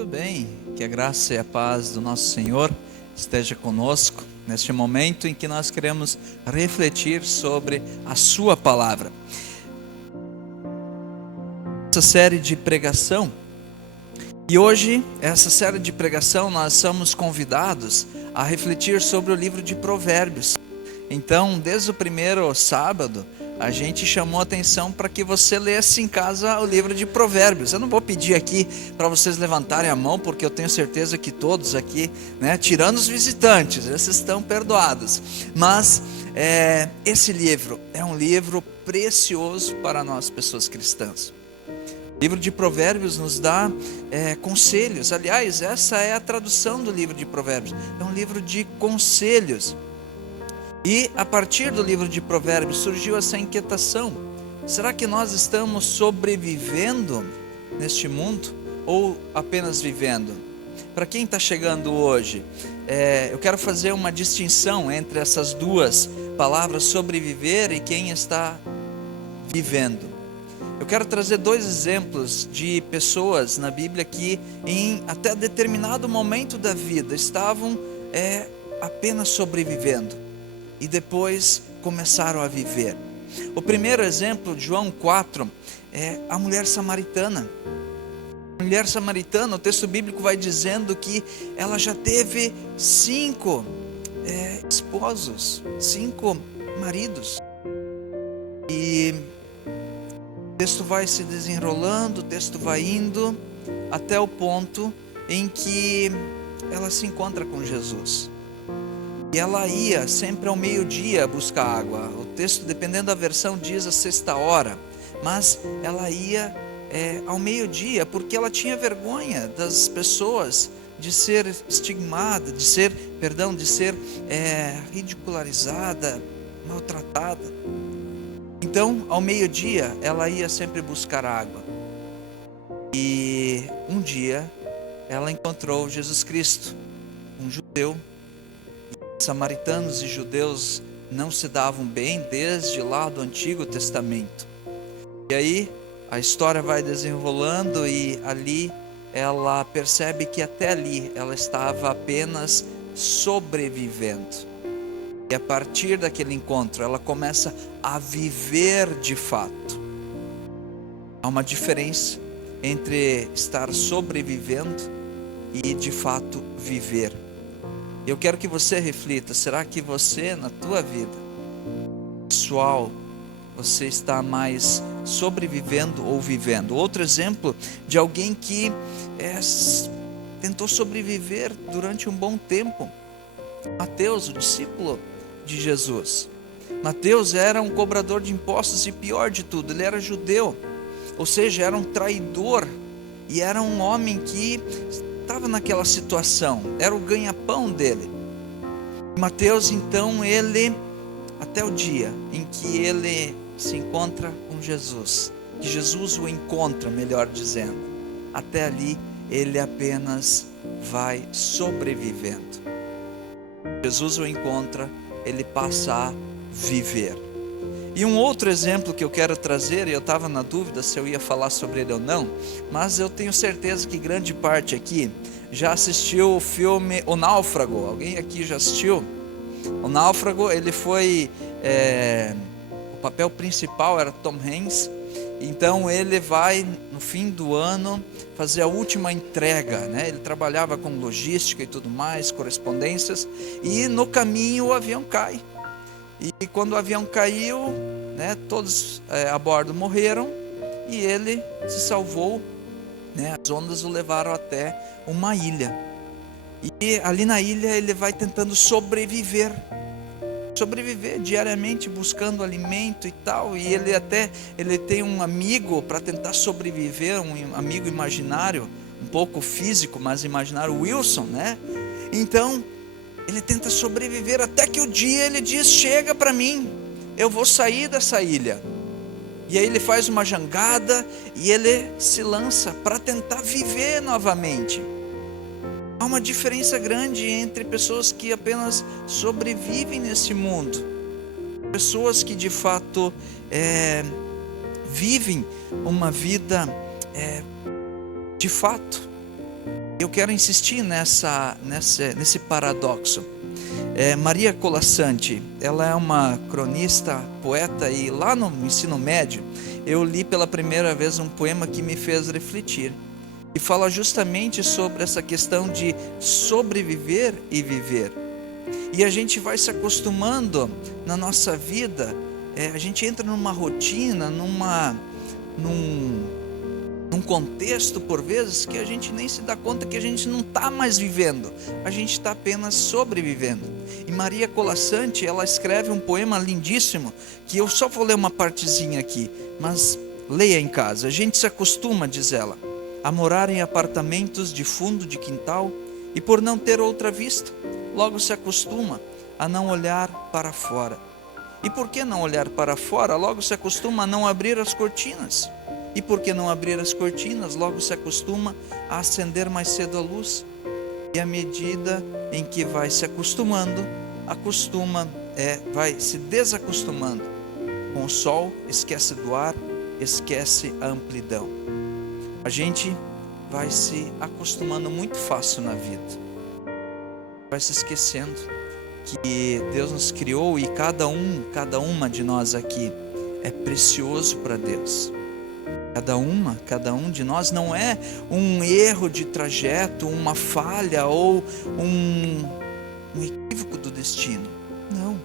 Muito bem, que a graça e a paz do nosso Senhor esteja conosco neste momento em que nós queremos refletir sobre a sua palavra. Essa série de pregação, e hoje, essa série de pregação, nós somos convidados a refletir sobre o livro de Provérbios. Então, desde o primeiro sábado, a gente chamou a atenção para que você lesse em casa o livro de Provérbios. Eu não vou pedir aqui para vocês levantarem a mão, porque eu tenho certeza que todos aqui, tirando os visitantes, esses estão perdoados. Mas esse livro é um livro precioso para nós, pessoas cristãs. O livro de Provérbios nos dá conselhos. Aliás, essa é a tradução do livro de Provérbios. É um livro de conselhos. E a partir do livro de Provérbios surgiu essa inquietação: será que nós estamos sobrevivendo neste mundo ou apenas vivendo? Para quem está chegando hoje, eu quero fazer uma distinção entre essas duas palavras, sobreviver e quem está vivendo. Eu quero trazer dois exemplos de pessoas na Bíblia que em até determinado momento da vida estavam apenas sobrevivendo e depois começaram a viver. O primeiro exemplo, João 4, é a mulher samaritana. A mulher samaritana, o texto bíblico vai dizendo que ela já teve 5 esposos, 5 maridos. E o texto vai se desenrolando, o texto vai indo até o ponto em que ela se encontra com Jesus. E ela ia sempre ao meio-dia buscar água. O texto, dependendo da versão, diz a 6ª hora. Mas ela ia ao meio-dia porque ela tinha vergonha das pessoas, de ser estigmada, de ser ridicularizada, maltratada. Então, ao meio-dia, ela ia sempre buscar água. E um dia, ela encontrou Jesus Cristo, um judeu. Samaritanos e judeus não se davam bem desde lá do Antigo Testamento. E aí a história vai desenrolando e ali ela percebe que até ali ela estava apenas sobrevivendo. E a partir daquele encontro ela começa a viver de fato. Há uma diferença entre estar sobrevivendo e de fato viver. Eu quero que você reflita: será que você, na tua vida pessoal, você está mais sobrevivendo ou vivendo? Outro exemplo de alguém que tentou sobreviver durante um bom tempo, Mateus, o discípulo de Jesus. Mateus era um cobrador de impostos e, pior de tudo, ele era judeu, ou seja, era um traidor e era um homem que estava naquela situação, era o ganha-pão dele. Mateus, então, ele, até o dia em que ele se encontra com Jesus, que Jesus o encontra, melhor dizendo, até ali ele apenas vai sobrevivendo. Jesus o encontra, ele passa a viver. E um outro exemplo que eu quero trazer, e eu estava na dúvida se eu ia falar sobre ele ou não, mas eu tenho certeza que grande parte aqui já assistiu o filme O Náufrago. Alguém aqui já assistiu? O Náufrago, ele foi, o papel principal era Tom Hanks. Então ele vai no fim do ano fazer a última entrega, Ele trabalhava com logística e tudo mais, correspondências, e no caminho o avião cai. E quando o avião caiu, todos a bordo morreram e ele se salvou. As ondas o levaram até uma ilha. E ali na ilha ele vai tentando sobreviver diariamente, buscando alimento e tal. E ele tem um amigo para tentar sobreviver, um amigo imaginário, um pouco físico, mas imaginário, Wilson, Então ele tenta sobreviver até que o dia ele diz: chega para mim, eu vou sair dessa ilha. E aí ele faz uma jangada e ele se lança para tentar viver novamente. Há uma diferença grande entre pessoas que apenas sobrevivem nesse mundo, pessoas que de fato vivem uma vida de fato. Eu quero insistir nesse paradoxo. Maria Colasanti, ela é uma cronista, poeta, e lá no ensino médio eu li pela primeira vez um poema que me fez refletir, e fala justamente sobre essa questão de sobreviver e viver. E a gente vai se acostumando na nossa vida, a gente entra numa rotina, num contexto por vezes que a gente nem se dá conta que a gente não está mais vivendo, a gente está apenas sobrevivendo. E Maria Colasanti, ela escreve um poema lindíssimo, que eu só vou ler uma partezinha aqui, mas leia em casa. A gente se acostuma, diz ela, a morar em apartamentos de fundo de quintal, e por não ter outra vista, logo se acostuma a não olhar para fora. E por que não olhar para fora? Logo se acostuma a não abrir as cortinas. E por que não abrir as cortinas? Logo se acostuma a acender mais cedo a luz. E à medida em que vai se acostumando, vai se desacostumando com o sol, esquece do ar, esquece a amplidão. A gente vai se acostumando muito fácil na vida, vai se esquecendo que Deus nos criou, e cada uma de nós aqui é precioso para Deus. Cada um de nós não é um erro de trajeto, uma falha ou um equívoco do destino. Não.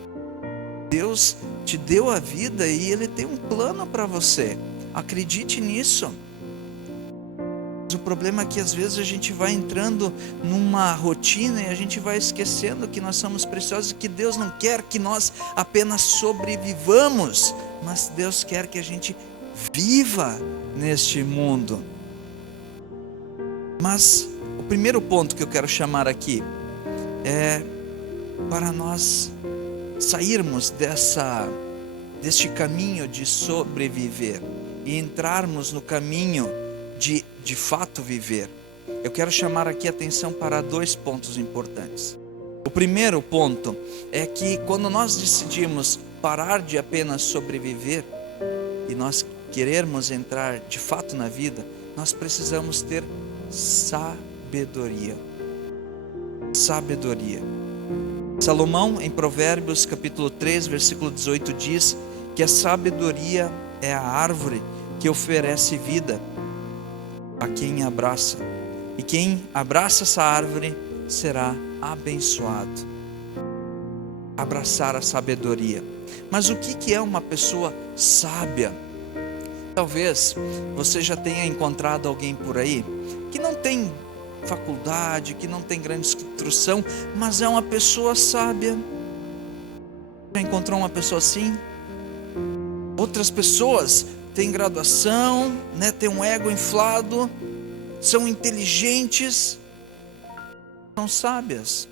Deus te deu a vida e Ele tem um plano para você. Acredite nisso. Mas o problema é que às vezes a gente vai entrando numa rotina e a gente vai esquecendo que nós somos preciosos, e que Deus não quer que nós apenas sobrevivamos, mas Deus quer que a gente viva neste mundo. Mas o primeiro ponto que eu quero chamar aqui é para nós sairmos deste caminho de sobreviver e entrarmos no caminho de fato viver. Eu quero chamar aqui a atenção para 2 pontos importantes. O primeiro ponto é que quando nós decidimos parar de apenas sobreviver e nós querermos entrar de fato na vida, nós precisamos ter sabedoria. Sabedoria. Salomão, em Provérbios capítulo 3, versículo 18, diz que a sabedoria é a árvore que oferece vida a quem abraça, e quem abraça essa árvore será abençoado. Abraçar a sabedoria. Mas o que é uma pessoa sábia? Talvez você já tenha encontrado alguém por aí que não tem faculdade, que não tem grande instrução, mas é uma pessoa sábia. Já encontrou uma pessoa assim? Outras pessoas têm graduação, têm um ego inflado, são inteligentes, são sábias.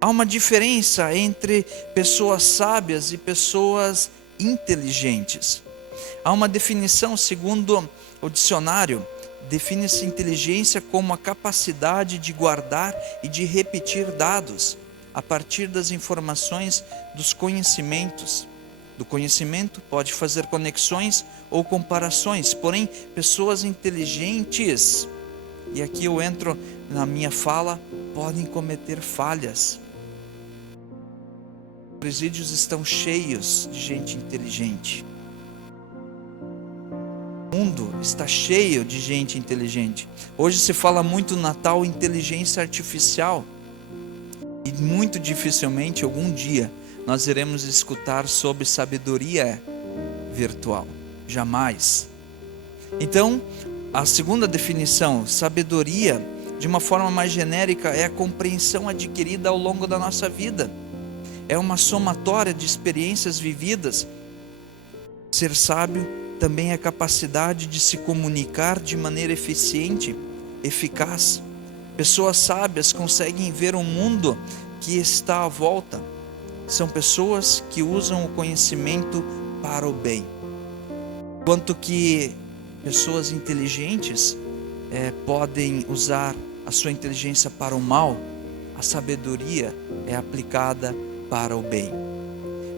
Há uma diferença entre pessoas sábias e pessoas inteligentes. Há uma definição, segundo o dicionário, define-se inteligência como a capacidade de guardar e de repetir dados a partir das informações dos conhecimentos. Do conhecimento pode fazer conexões ou comparações, porém pessoas inteligentes, e aqui eu entro na minha fala, podem cometer falhas. Os presídios estão cheios de gente inteligente. O mundo está cheio de gente inteligente. Hoje se fala muito na tal inteligência artificial, e muito dificilmente algum dia nós iremos escutar sobre sabedoria virtual. Jamais. Então, a segunda definição, sabedoria, de uma forma mais genérica, é a compreensão adquirida ao longo da nossa vida. É uma somatória de experiências vividas. Ser sábio também é a capacidade de se comunicar de maneira eficiente, eficaz. Pessoas sábias conseguem ver o mundo que está à volta. São pessoas que usam o conhecimento para o bem. Enquanto que pessoas inteligentes podem usar a sua inteligência para o mal, a sabedoria é aplicada para o bem.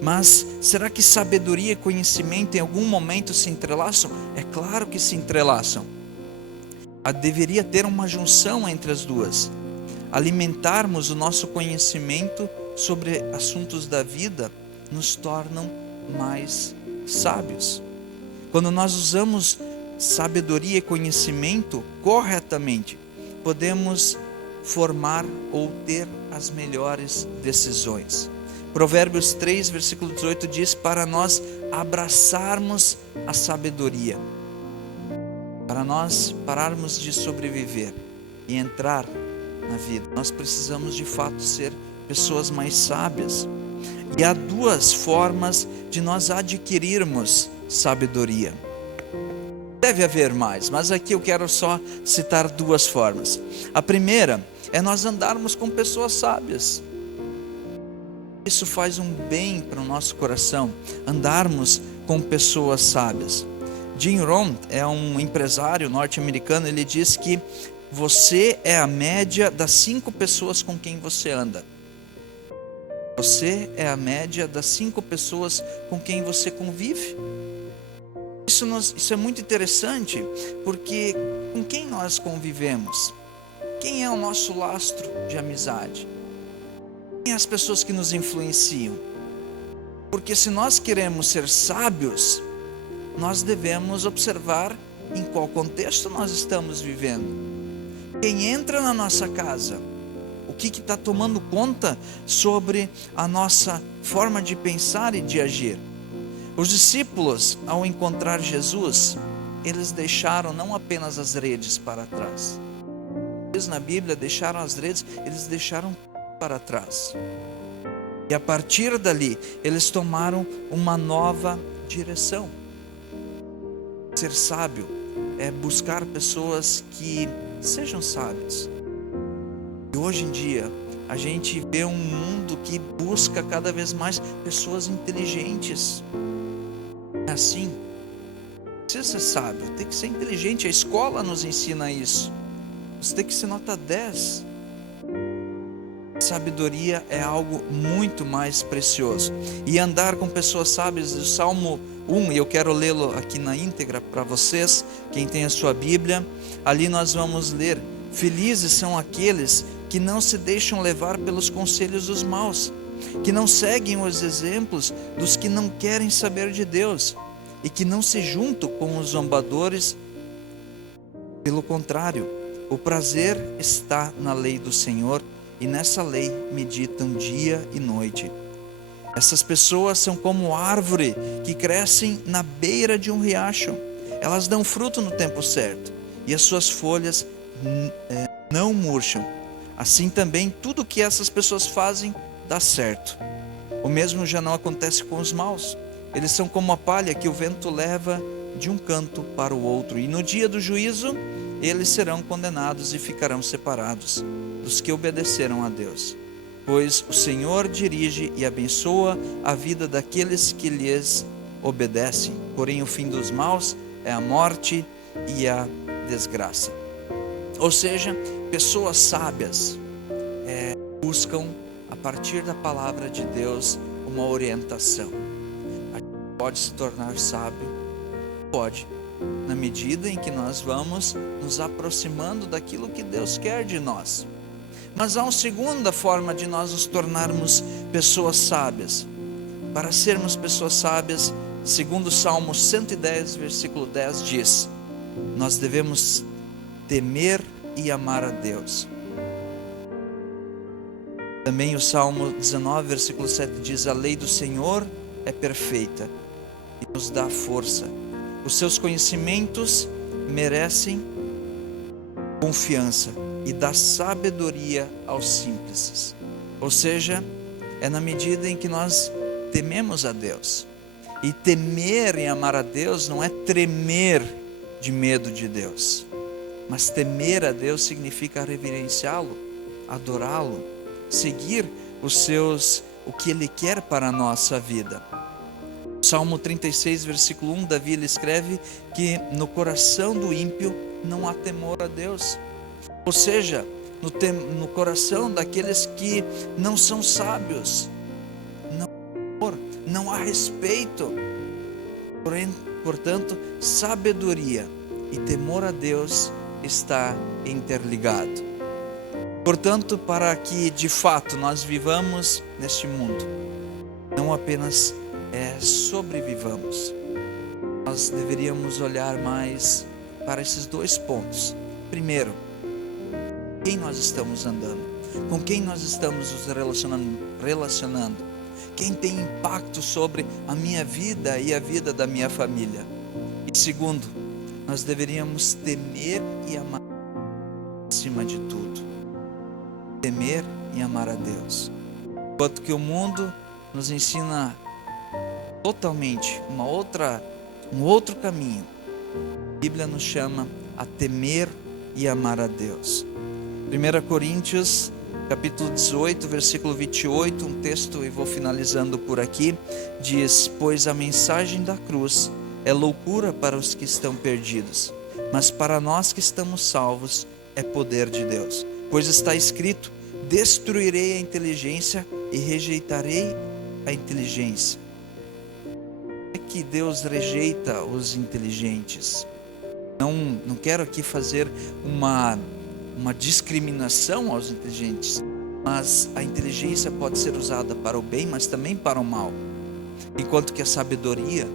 Mas será que sabedoria e conhecimento em algum momento se entrelaçam? É claro que se entrelaçam. Deveria ter uma junção entre as duas. Alimentarmos o nosso conhecimento sobre assuntos da vida nos tornam mais sábios. Quando nós usamos sabedoria e conhecimento corretamente, podemos formar ou ter as melhores decisões. Provérbios 3, versículo 18 diz para nós abraçarmos a sabedoria, para nós pararmos de sobreviver e entrar na vida. Nós precisamos de fato ser pessoas mais sábias. E há duas formas de nós adquirirmos sabedoria. Deve haver mais, mas aqui eu quero só citar duas formas. A primeira é nós andarmos com pessoas sábias. Isso faz um bem para o nosso coração, andarmos com pessoas sábias. Jim Rohn é um empresário norte-americano, ele diz que você é a média das 5 pessoas com quem você anda. Você é a média das 5 pessoas com quem você convive. Isso é muito interessante, porque com quem nós convivemos? Quem é o nosso lastro de amizade? Quem as pessoas que nos influenciam? Porque se nós queremos ser sábios, nós devemos observar em qual contexto nós estamos vivendo. Quem entra na nossa casa, o que está tomando conta sobre a nossa forma de pensar e de agir? Os discípulos, ao encontrar Jesus, eles deixaram não apenas as redes para trás. Eles na Bíblia deixaram as redes, eles deixaram para trás. E a partir dali, eles tomaram uma nova direção. Ser sábio é buscar pessoas que sejam sábias. E hoje em dia, a gente vê um mundo que busca cada vez mais pessoas inteligentes. É assim. Não precisa ser sábio, tem que ser inteligente. A escola nos ensina isso. Você tem que ser nota 10. Sabedoria é algo muito mais precioso. E andar com pessoas sábias, o Salmo 1, e eu quero lê-lo aqui na íntegra para vocês, quem tem a sua Bíblia. Ali nós vamos ler: felizes são aqueles que não se deixam levar pelos conselhos dos maus, que não seguem os exemplos dos que não querem saber de Deus, e que não se juntam com os zombadores. Pelo contrário, o prazer está na lei do Senhor, e nessa lei meditam dia e noite. Essas pessoas são como árvore que crescem na beira de um riacho. Elas dão fruto no tempo certo, e as suas folhas não murcham. Assim também tudo que essas pessoas fazem dá certo. O mesmo já não acontece com os maus. Eles são como a palha que o vento leva de um canto para o outro, e no dia do juízo eles serão condenados e ficarão separados dos que obedeceram a Deus. Pois o Senhor dirige e abençoa a vida daqueles que lhes obedecem. Porém o fim dos maus é a morte e a desgraça. Ou seja, pessoas sábias buscam, a partir da palavra de Deus, uma orientação. A gente pode se tornar sábio? Pode, na medida em que nós vamos nos aproximando daquilo que Deus quer de nós. Mas há uma segunda forma de nós nos tornarmos pessoas sábias. Para sermos pessoas sábias, segundo o Salmo 110, versículo 10 diz: nós devemos temer e amar a Deus. Também o Salmo 19, versículo 7 diz: a lei do Senhor é perfeita e nos dá força. Os seus conhecimentos merecem confiança e dá sabedoria aos simples. Ou seja, é na medida em que nós tememos a Deus. E temer e amar a Deus não é tremer de medo de Deus, mas temer a Deus significa reverenciá-lo, adorá-lo, seguir o que Ele quer para a nossa vida. Salmo 36, versículo 1, Davi ele escreve que no coração do ímpio não há temor a Deus. Ou seja, no coração daqueles que não são sábios, não há respeito. Porém, portanto, sabedoria e temor a Deus está interligado. Portanto, para que de fato nós vivamos neste mundo, não apenas sobrevivamos, nós deveríamos olhar mais para esses dois pontos. Primeiro, quem nós estamos andando, com quem nós estamos nos relacionando, quem tem impacto sobre a minha vida e a vida da minha família. E segundo, nós deveríamos temer e amar acima de tudo. Temer e amar a Deus. Enquanto que o mundo nos ensina totalmente um outro caminho, a Bíblia nos chama a temer e amar a Deus. 1 Coríntios capítulo 18, versículo 28, um texto, e vou finalizando por aqui, diz: pois a mensagem da cruz é loucura para os que estão perdidos, mas para nós que estamos salvos é poder de Deus. Pois está escrito: destruirei a inteligência e rejeitarei a inteligência. É que Deus rejeita os inteligentes. Não quero aqui fazer uma discriminação aos inteligentes, mas a inteligência pode ser usada para o bem, mas também para o mal. Enquanto que a sabedoria,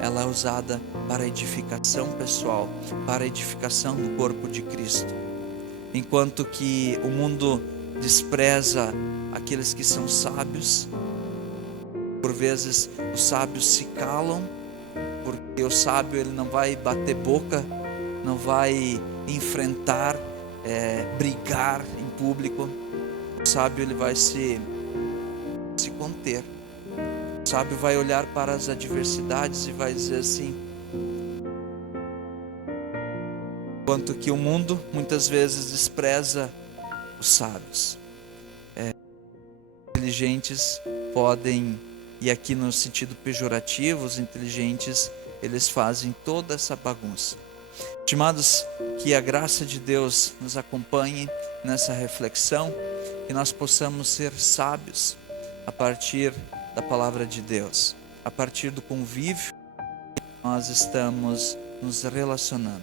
ela é usada para a edificação pessoal, para a edificação do corpo de Cristo. Enquanto que o mundo despreza aqueles que são sábios, por vezes os sábios se calam, porque o sábio ele não vai bater boca, não vai enfrentar, brigar em público. O sábio ele vai se conter. O sábio vai olhar para as adversidades e vai dizer assim. Enquanto que o mundo muitas vezes despreza os sábios. Inteligentes podem, e aqui no sentido pejorativo, os inteligentes eles fazem toda essa bagunça. Estimados, que a graça de Deus nos acompanhe nessa reflexão, que nós possamos ser sábios a partir da palavra de Deus, a partir do convívio que nós estamos nos relacionando.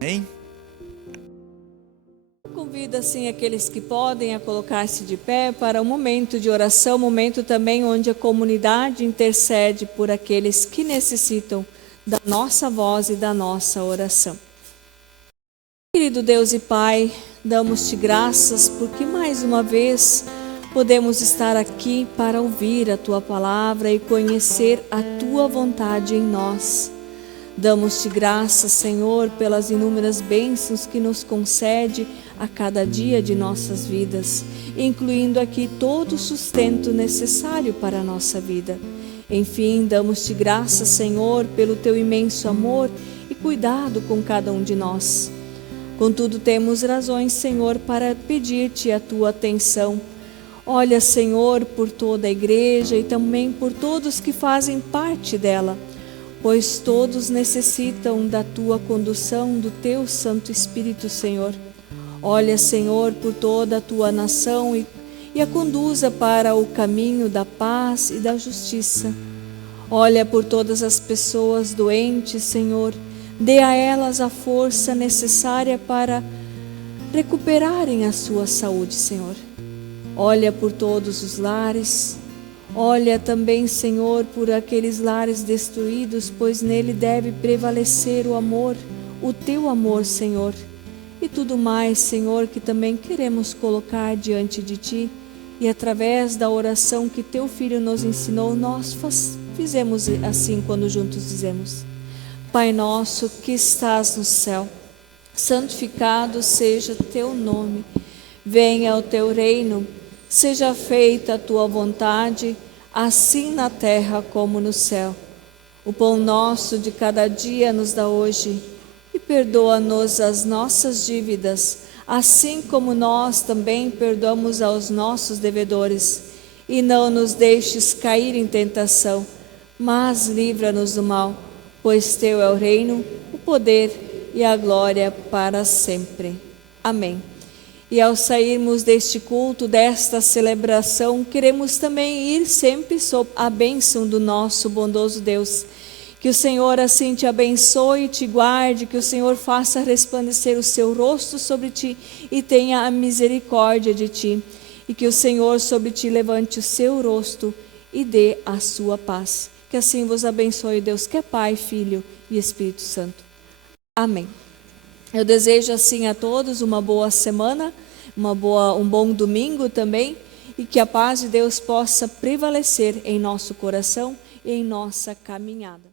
Amém? Convido assim aqueles que podem a colocar-se de pé para um momento de oração, momento também onde a comunidade intercede por aqueles que necessitam da nossa voz e da nossa oração. Querido Deus e Pai, damos-te graças porque mais uma vez podemos estar aqui para ouvir a Tua palavra e conhecer a Tua vontade em nós. Damos-te graças, Senhor, pelas inúmeras bênçãos que nos concede a cada dia de nossas vidas, incluindo aqui todo o sustento necessário para a nossa vida. Enfim, damos-te graças, Senhor, pelo Teu imenso amor e cuidado com cada um de nós. Contudo, temos razões, Senhor, para pedir-te a Tua atenção. Olha, Senhor, por toda a igreja e também por todos que fazem parte dela, pois todos necessitam da Tua condução, do Teu Santo Espírito, Senhor. Olha, Senhor, por toda a Tua nação e a conduza para o caminho da paz e da justiça. Olha por todas as pessoas doentes, Senhor. Dê a elas a força necessária para recuperarem a sua saúde, Senhor. Olha por todos os lares. Olha também, Senhor, por aqueles lares destruídos, pois nele deve prevalecer o amor, o Teu amor, Senhor. E tudo mais, Senhor, que também queremos colocar diante de Ti. E através da oração que Teu Filho nos ensinou, nós fizemos assim quando juntos dizemos: Pai nosso que estás no céu, santificado seja Teu nome. Venha o Teu reino, seja feita a Tua vontade, assim na terra como no céu. O pão nosso de cada dia nos dá hoje, e perdoa-nos as nossas dívidas, assim como nós também perdoamos aos nossos devedores. E não nos deixes cair em tentação, mas livra-nos do mal, pois Teu é o reino, o poder e a glória para sempre. Amém. E ao sairmos deste culto, desta celebração, queremos também ir sempre sob a bênção do nosso bondoso Deus, Que o Senhor assim te abençoe e te guarde, que o Senhor faça resplandecer o seu rosto sobre ti e tenha a misericórdia de ti. E que o Senhor sobre ti levante o seu rosto e dê a sua paz. Que assim vos abençoe Deus, que é Pai, Filho e Espírito Santo. Amém. Eu desejo assim a todos uma boa semana, um bom domingo também, e que a paz de Deus possa prevalecer em nosso coração e em nossa caminhada.